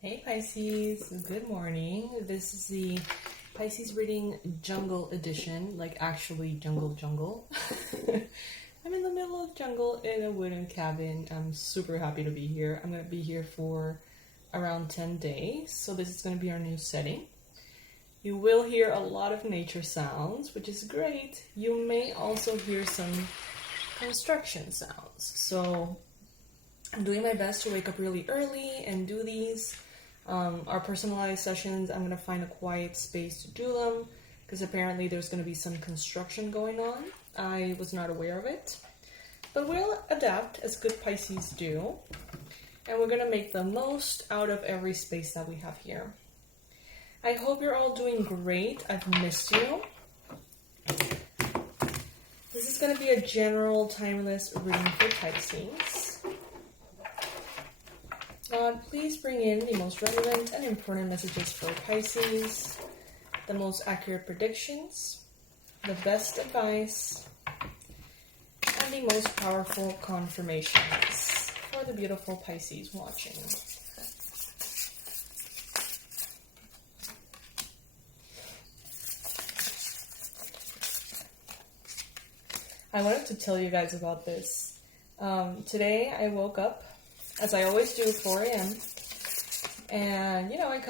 Hey Pisces, good morning. This is the Pisces reading jungle edition, like actually jungle. I'm in the middle of jungle in a wooden cabin. I'm super happy to be here. I'm going to be here for around 10 days, so this is going to be our new setting. You will hear a lot of nature sounds, which is great. You may also hear some construction sounds. So I'm doing my best to wake up really early and do these. Our personalized sessions, I'm going to find a quiet space to do them because apparently there's going to be some construction going on. I was not aware of it, but we'll adapt as good Pisces do, and we're going to make the most out of every space that we have here. I hope you're all doing great. I've missed you. This is going to be a general timeless reading for Pisces. God, please bring in the most relevant and important messages for Pisces, the most accurate predictions, the best advice, and the most powerful confirmations for the beautiful Pisces watching. I wanted to tell you guys about this. Today I woke up, as I always do, 4 a.m. And, you know, I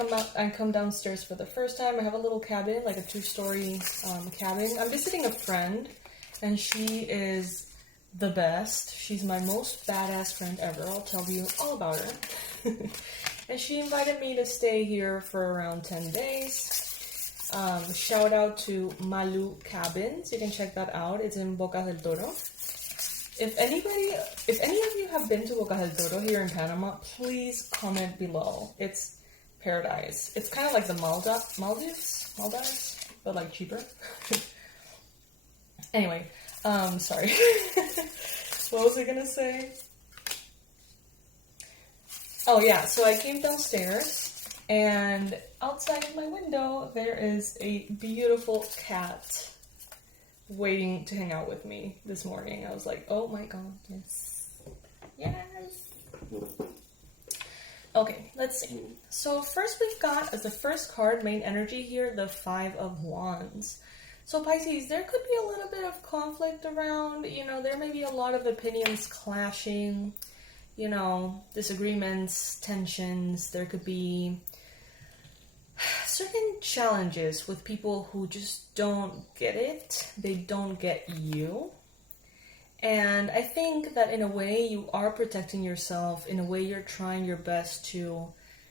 come downstairs for the first time. I have a little cabin, like a 2-story cabin. I'm visiting a friend, and she is the best. She's my most badass friend ever. I'll tell you all about her. And she invited me to stay here for around 10 days. Shout out to Malu Cabins. You can check that out. It's in 𝗥𝗘𝗣𝗥𝗢𝗚𝗦𝗢𝗡𝗏. If any of you have been to 𝗥𝗘𝗣𝗥𝗢𝗚𝗦 here in Panama, please comment below. It's paradise. It's kind of like the Maldives, but like cheaper. Anyway, sorry. What was I gonna say? Oh yeah, so I came downstairs, and outside of my window there is a beautiful cat waiting to hang out with me this morning. I was like, oh my god, yes. Okay, let's see. So first we've got, as the first card, main energy here, the 5 of Wands. So Pisces, there could be a little bit of conflict around, you know, there may be a lot of opinions clashing, you know, disagreements, tensions. There could be certain challenges with people who just don't get it. They don't get you. And I think that in a way you are protecting yourself. In a way you're trying your best to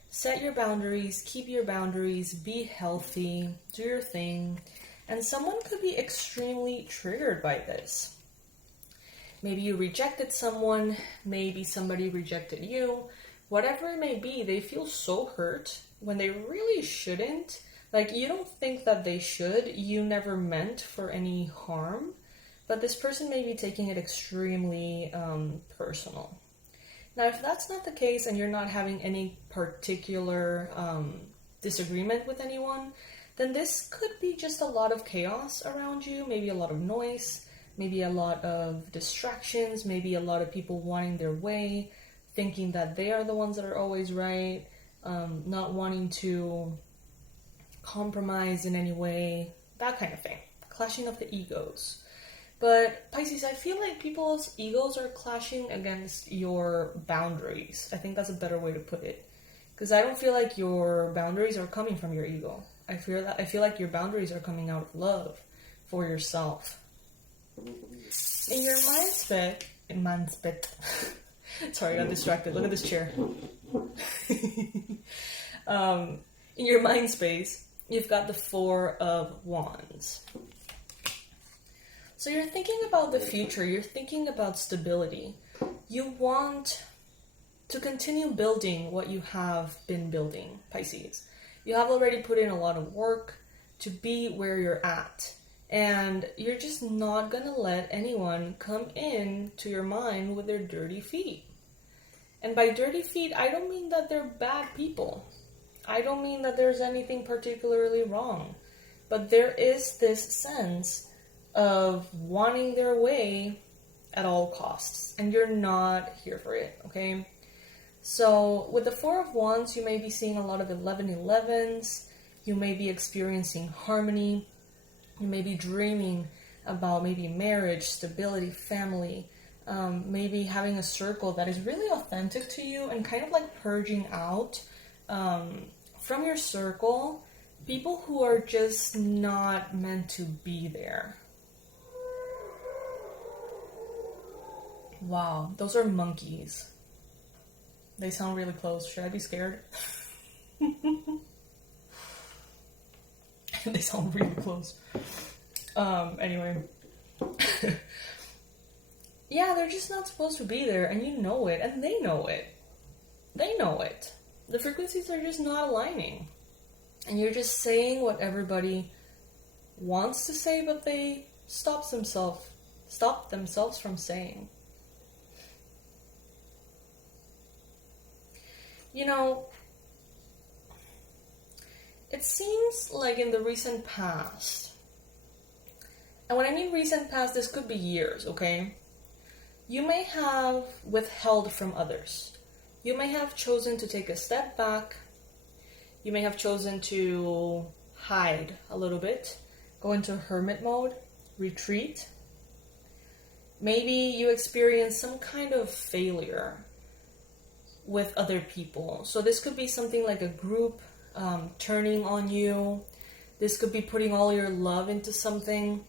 set your boundaries, keep your boundaries, be healthy, do your thing. And someone could be extremely triggered by this. Maybe you rejected someone, maybe somebody rejected you. Whatever it may be, they feel so hurt when they really shouldn't. Like, you don't think that they should. You never meant for any harm. But this person may be taking it extremely personal. Now, if that's not the case and you're not having any particular disagreement with anyone, then this could be just a lot of chaos around you. Maybe a lot of noise. Maybe a lot of distractions. Maybe a lot of people wanting their way, thinking that they are the ones that are always right. Not wanting to compromise in any way, that kind of thing. Clashing of the egos. But Pisces, I feel like people's egos are clashing against your boundaries. I think that's a better way to put it. Because I don't feel like your boundaries are coming from your ego. I feel like your boundaries are coming out of love for yourself. In your mindset, sorry, I got distracted. Look at this chair. In your mind space, you've got the 4 of Wands. So you're thinking about the future. You're thinking about stability. You want to continue building what you have been building, Pisces. You have already put in a lot of work to be where you're at. And you're just not going to let anyone come in to your mind with their dirty feet. And by dirty feet, I don't mean that they're bad people. I don't mean that there's anything particularly wrong. But there is this sense of wanting their way at all costs. And you're not here for it, okay? So with the Four of Wands, you may be seeing a lot of 11-11s. You may be experiencing harmony. You may be dreaming about maybe marriage, stability, family, maybe having a circle that is really authentic to you, and kind of like purging out from your circle people who are just not meant to be there. Wow, those are monkeys. They sound really close. Should I be scared? They sound really close. Anyway. Yeah, they're just not supposed to be there, and you know it, and they know it. They know it. The frequencies are just not aligning. And you're just saying what everybody wants to say, but they stop themselves from saying. You know, it seems like in the recent past, and when I mean recent past, this could be years, okay? You may have withheld from others. You may have chosen to take a step back. You may have chosen to hide a little bit, go into hermit mode, retreat. Maybe you experience some kind of failure with other people. So this could be something like a group turning on you. This could be putting all your love into something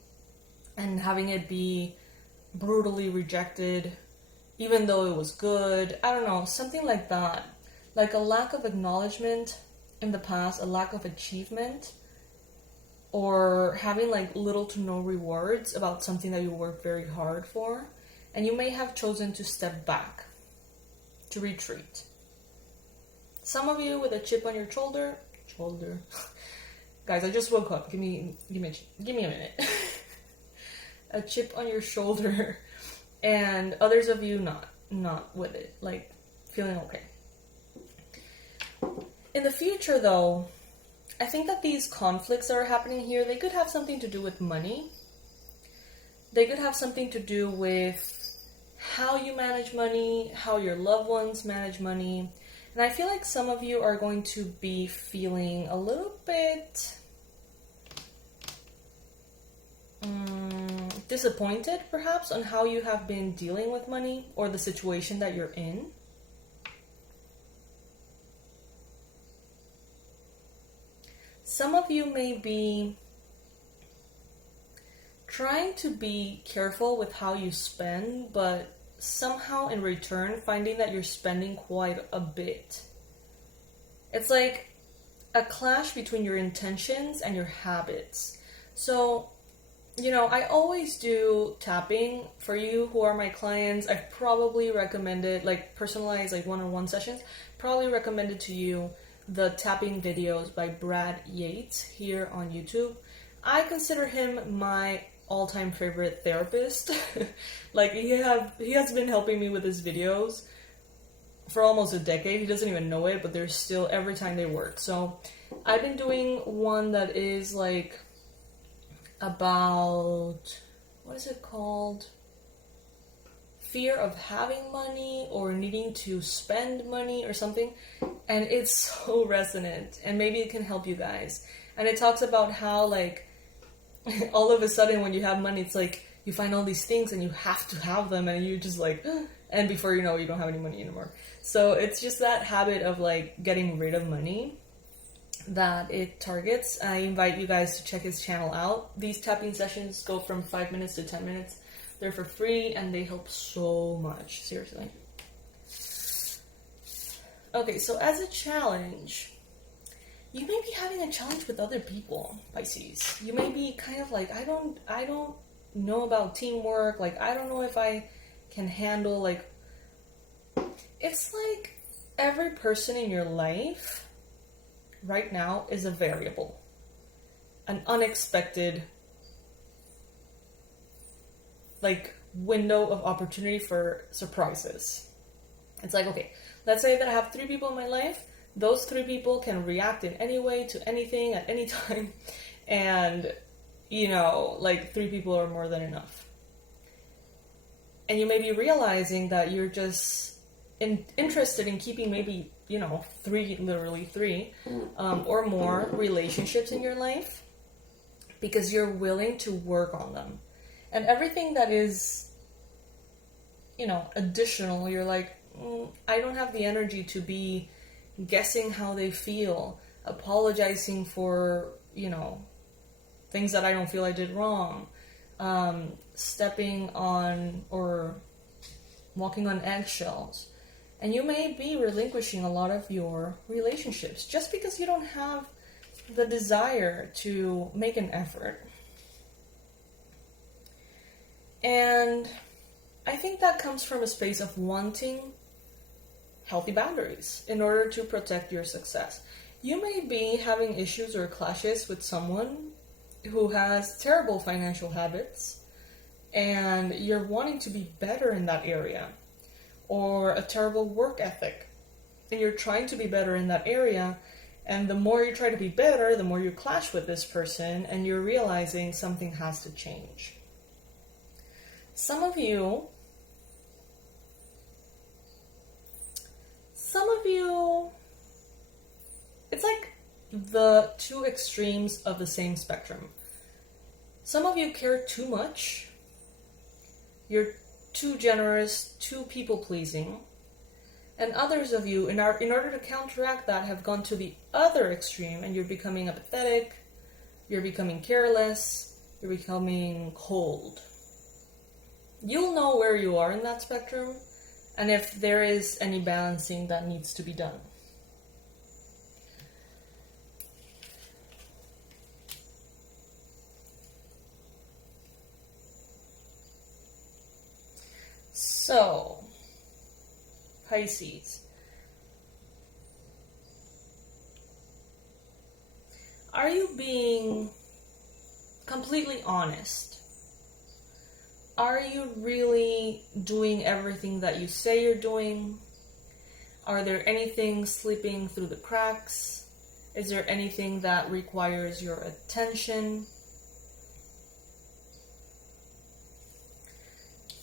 and having it be brutally rejected, even though it was good. I don't know, something like that. Like a lack of acknowledgement in the past, a lack of achievement, or having like little to no rewards about something that you worked very hard for. And you may have chosen to step back, to retreat. Some of you with a chip on your shoulder. Guys, I just woke up. Give me a minute. A chip on your shoulder, and others of you not with it, like feeling okay. In the future, though, I think that these conflicts that are happening here, they could have something to do with money. They could have something to do with how you manage money, how your loved ones manage money. And I feel like some of you are going to be feeling a little bit disappointed, perhaps, on how you have been dealing with money or the situation that you're in. Some of you may be trying to be careful with how you spend, but somehow in return finding that you're spending quite a bit. It's like a clash between your intentions and your habits. So, you know, I always do tapping for you who are my clients. I've probably recommended, like personalized, like one-on-one sessions, probably recommended to you the tapping videos by Brad Yates here on YouTube. I consider him my all-time favorite therapist. Like he has been helping me with his videos for almost a decade. He doesn't even know it, but they're still, every time they work. So I've been doing one that is like about, what is it called? Fear of having money or needing to spend money or something. And it's so resonant, and maybe it can help you guys. And it talks about how like all of a sudden when you have money, it's like you find all these things and you have to have them, and you're just like, and before you know it, you don't have any money anymore. So it's just that habit of like getting rid of money that it targets. I invite you guys to check his channel out. These tapping sessions go from 5 minutes to 10 minutes. They're for free and they help so much, seriously. Okay, so as a challenge, you may be having a challenge with other people, Pisces. You may be kind of like, I don't know about teamwork, like I don't know if I can handle, like, it's like every person in your life right now is a variable, an unexpected like window of opportunity for surprises. It's like, okay, let's say that I have 3 people in my life. Those 3 people can react in any way to anything at any time. And, you know, like 3 people are more than enough. And you may be realizing that you're just interested in keeping maybe, literally three, or more relationships in your life, because you're willing to work on them. And everything that is, additional, you're like, I don't have the energy to be guessing how they feel, apologizing for, things that I don't feel I did wrong, stepping on or walking on eggshells. And you may be relinquishing a lot of your relationships just because you don't have the desire to make an effort. And I think that comes from a space of wanting healthy boundaries in order to protect your success. You may be having issues or clashes with someone who has terrible financial habits, and you're wanting to be better in that area, or a terrible work ethic, and you're trying to be better in that area, and the more you try to be better, the more you clash with this person, and you're realizing something has to change. Some of you, it's like the two extremes of the same spectrum. Some of you care too much. You're too generous, too people-pleasing. And others of you, in order to counteract that, have gone to the other extreme, and you're becoming apathetic, you're becoming careless, you're becoming cold. You'll know where you are in that spectrum, and if there is any balancing that needs to be done. So, Pisces, are you being completely honest? Are you really doing everything that you say you're doing? Are there anything slipping through the cracks? Is there anything that requires your attention?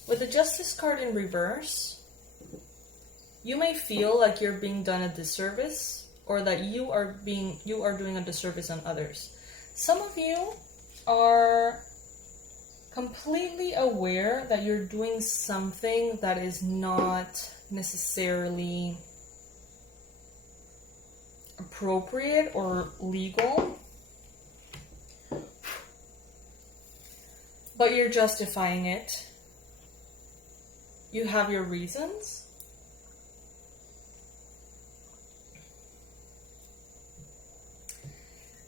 With the Justice card in reverse, you may feel like you're being done a disservice, or that you are doing a disservice on others. Some of you are completely aware that you're doing something that is not necessarily appropriate or legal, but you're justifying it. You have your reasons.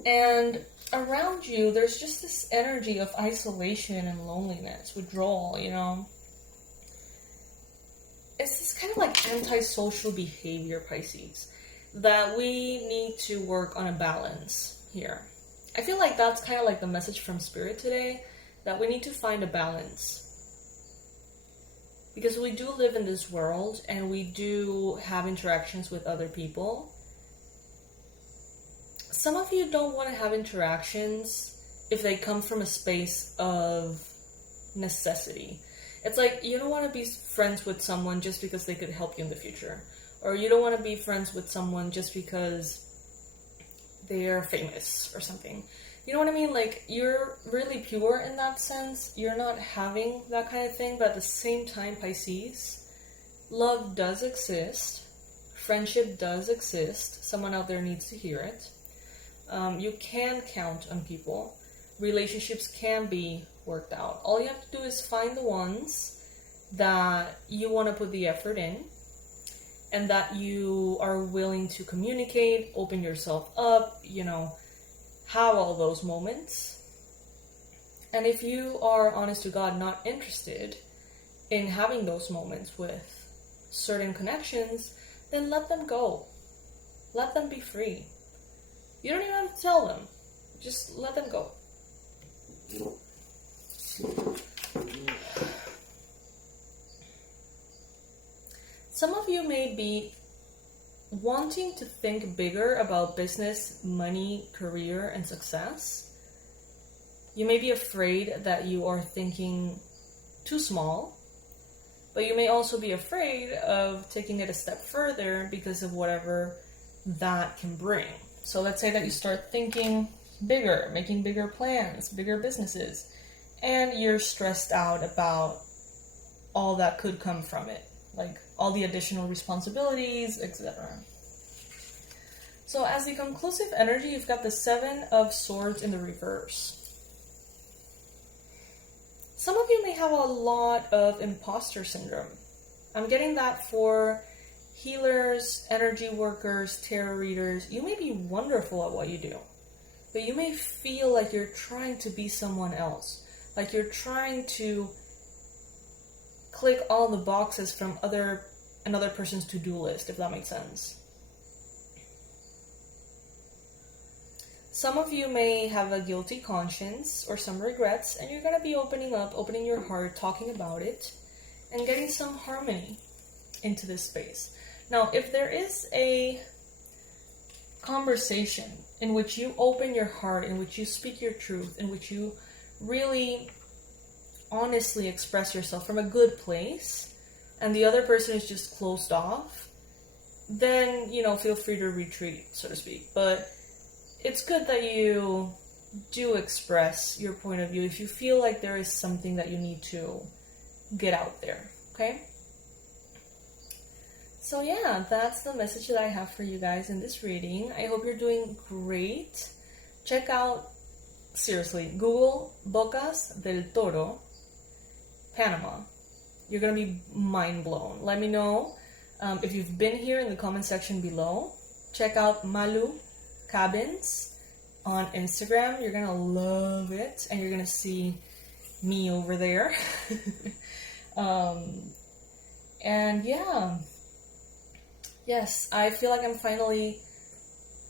And around you, there's just this energy of isolation and loneliness, withdrawal, It's this kind of like antisocial behavior, Pisces, that we need to work on a balance here. I feel like that's kind of like the message from Spirit today, that we need to find a balance. Because we do live in this world, and we do have interactions with other people. Some of you don't want to have interactions if they come from a space of necessity. It's like you don't want to be friends with someone just because they could help you in the future. Or you don't want to be friends with someone just because they're famous or something. You know what I mean? Like, you're really pure in that sense. You're not having that kind of thing. But at the same time, Pisces, love does exist. Friendship does exist. Someone out there needs to hear it. You can count on people. Relationships can be worked out. All you have to do is find the ones that you want to put the effort in, and that you are willing to communicate, open yourself up, have all those moments. And if you are, honest to God, not interested in having those moments with certain connections, then let them go. Let them be free. You don't even have to tell them. Just let them go. Some of you may be wanting to think bigger about business, money, career, and success. You may be afraid that you are thinking too small, But you may also be afraid of taking it a step further because of whatever that can bring. So let's say that you start thinking bigger, making bigger plans, bigger businesses, and you're stressed out about all that could come from it, like all the additional responsibilities, etc. So as the conclusive energy, you've got the Seven of Swords in the reverse. Some of you may have a lot of imposter syndrome. I'm getting that for healers, energy workers, tarot readers. You may be wonderful at what you do, but you may feel like you're trying to be someone else, like you're trying to click all the boxes from another person's to-do list, if that makes sense. Some of you may have a guilty conscience or some regrets, and you're going to be opening your heart, talking about it, and getting some harmony into this space. Now, if there is a conversation in which you open your heart, in which you speak your truth, in which you really honestly express yourself from a good place, and the other person is just closed off, then, feel free to retreat, so to speak. But it's good that you do express your point of view if you feel like there is something that you need to get out there, okay? So yeah, that's the message that I have for you guys in this reading. I hope you're doing great. Check out, seriously, Google Bocas del Toro, Panama. You're going to be mind blown. Let me know if you've been here in the comment section below. Check out 𝗦𝗨𝗕𝗢𝗦𝗢𝗡𝗦 on Instagram. You're gonna love it, and you're gonna see me over there. And yeah, yes, I feel like I'm finally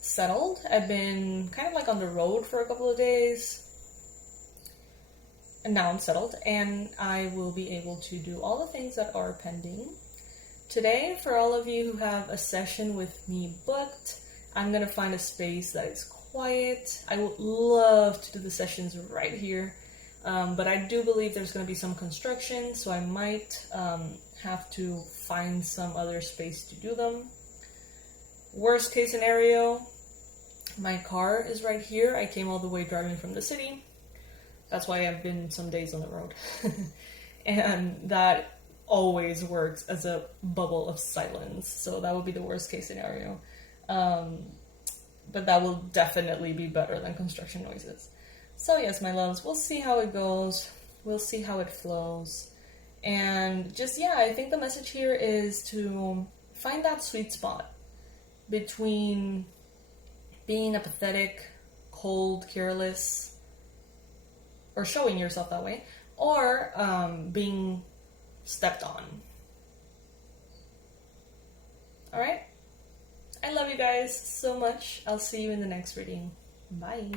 settled. I've been kind of like on the road for a couple of days, and now I'm settled, and I will be able to do all the things that are pending. Today, for all of you who have a session with me booked, I'm going to find a space that is quiet. I would love to do the sessions right here, but I do believe there's going to be some construction, so I might have to find some other space to do them. Worst case scenario, my car is right here. I came all the way driving from the city. That's why I've been some days on the road. And that always works as a bubble of silence, so that would be the worst case scenario. But that will definitely be better than construction noises. So yes, my loves, we'll see how it goes. We'll see how it flows. And just, yeah, I think the message here is to find that sweet spot between being apathetic, cold, careless, or showing yourself that way, or being stepped on. All right? I love you guys so much. I'll see you in the next reading. Bye.